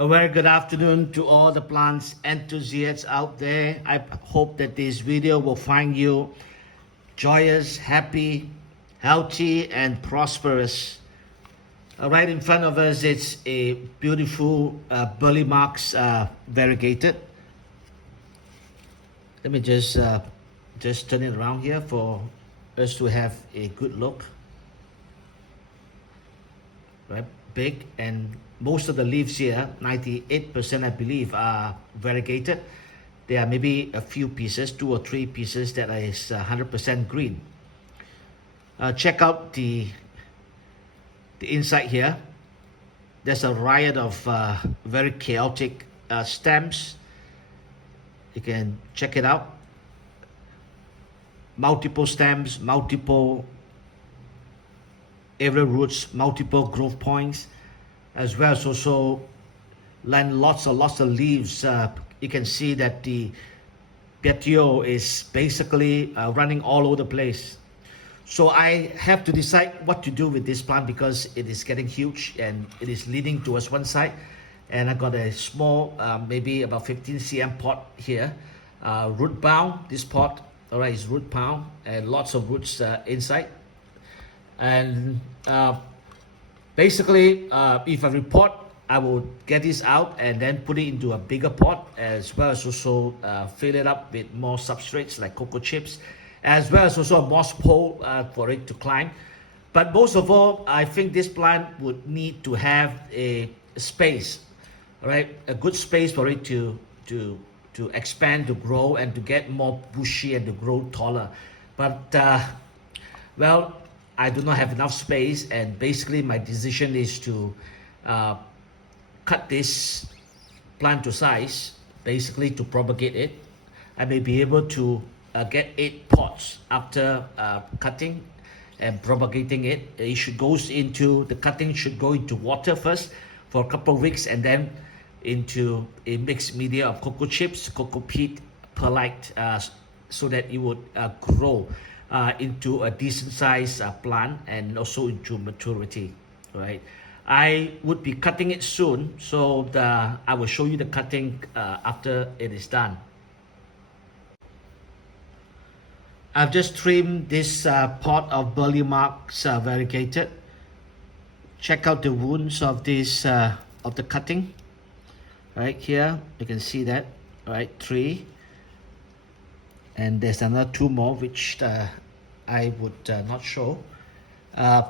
A very good afternoon to all the plants enthusiasts out there. I hope that this video will find you joyous, happy, healthy, and prosperous. Right in front of us, it's a beautiful Burle Marx variegated. Let me just turn it around here for us to have a good look. Right, big, and most of the leaves here, 98% I believe, are variegated. There are maybe a few pieces, 2 or 3 pieces that is 100% green. Check out the inside here. There's a riot of very chaotic stems. You can check it out. Multiple stems, multiple aerial roots, multiple growth points, as well as also lots of leaves. You can see that the petiole is basically running all over the place. So I have to decide what to do with this plant because it is getting huge and it is leaning towards one side. And I got a small, maybe about 15 cm pot here, root bound. This pot, all right, is root bound and lots of roots inside. And basically, if I repot, I will get this out and then put it into a bigger pot, as well as also fill it up with more substrates like cocoa chips, as well as also a moss pole for it to climb. But most of all, I think this plant would need to have a space, right? A good space for it to expand, to grow, and to get more bushy and to grow taller. But well, I do not have enough space, and basically my decision is to cut this plant to size, basically to propagate it. I may be able to get 8 pots after cutting and propagating it. The cutting should go into water first for a couple of weeks, and then into a mixed media of cocoa chips, cocoa peat, perlite, so that it would grow into a decent size plant and also into maturity, right? I would be cutting it soon, so I will show you the cutting after it is done. I've just trimmed this pot of Burle Marx variegated. Check out the wounds of this of the cutting. Right here, you can see that, right? 3. And there's another 2 more which I would not show.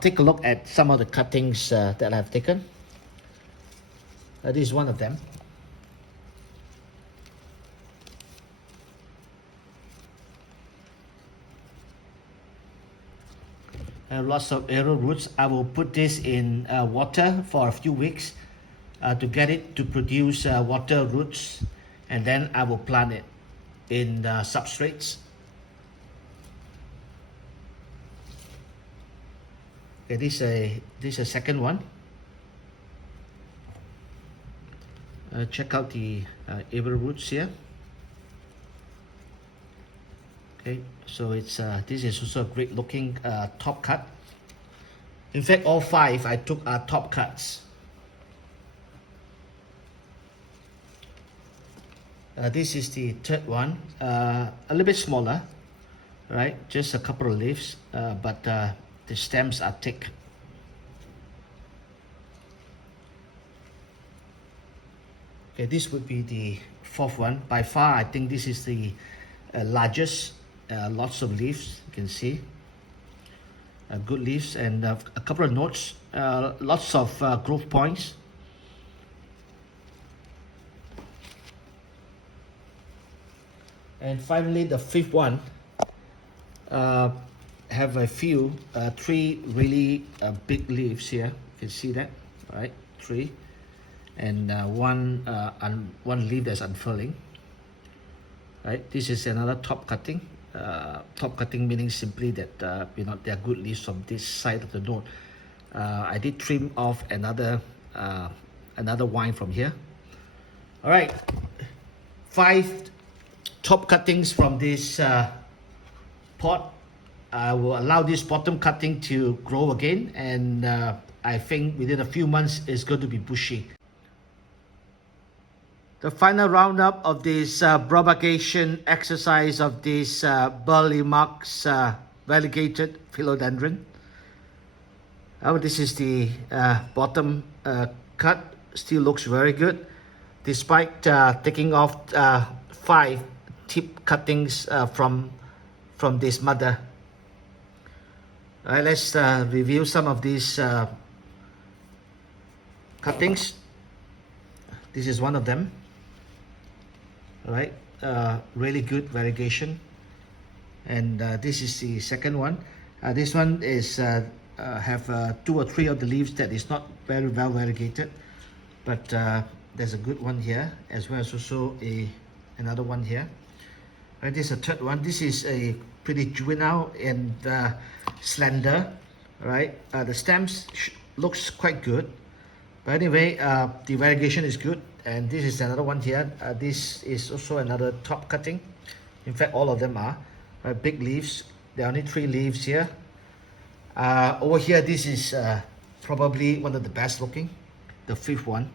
Take a look at some of the cuttings that I've taken. This is one of them. Lots of arrow roots. I will put this in water for a few weeks to get it to produce water roots, and then I will plant it in substrates. Okay, this is a second one. Check out the aerial roots here. Okay, so it's this is also a great looking top cut. In fact, all 5 I took are top cuts. This is the third one, a little bit smaller, right? Just a couple of leaves, but the stems are thick. Okay, this would be the 4th one. By far, I think this is the largest. Lots of leaves, you can see. Good leaves and a couple of notes. Lots of growth points. And finally, the 5th one have a few 3 really big leaves here. You can see that, right? 3, and one leaf that's unfurling. Right, this is another top cutting. Top cutting meaning simply that there are good leaves from this side of the node. I did trim off another vine from here. All right, 5 top cuttings from this pot. I will allow this bottom cutting to grow again, and I think within a few months it's going to be bushy. The final roundup of this propagation exercise of this Burle Marx variegated philodendron. This is the bottom cut. Still looks very good, despite taking off 5 tip cuttings from this mother. Alright, let's review some of these cuttings. This is one of them. Alright, really good variegation. And this is the second one. This one is have 2 or 3 of the leaves that is not very well variegated, but there's a good one here, as well as also another one here. And this is a third one. This is a pretty juvenile and slender. Right, the stems looks quite good. But anyway, the variegation is good. And this is another one here. This is also another top cutting. In fact, all of them are big leaves. There are only 3 leaves here. Over here, this is probably one of the best looking, the 5th one.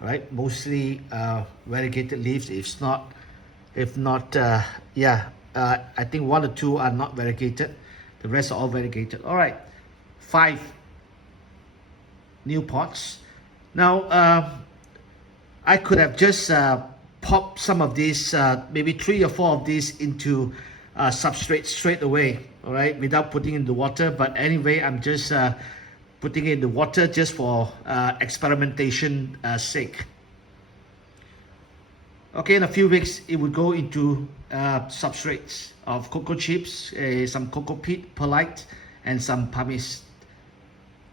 Right, mostly variegated leaves. If not, I think 1 or 2 are not variegated. The rest are all variegated. All right, 5 new pots. Now, I could have just popped some of these, maybe 3 or 4 of these into substrate straight away, all right, without putting in the water. But anyway, I'm just putting it in the water just for experimentation sake. Okay, in a few weeks, it will go into substrates of cocoa chips, some cocoa peat, perlite, and some pumice.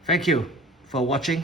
Thank you for watching.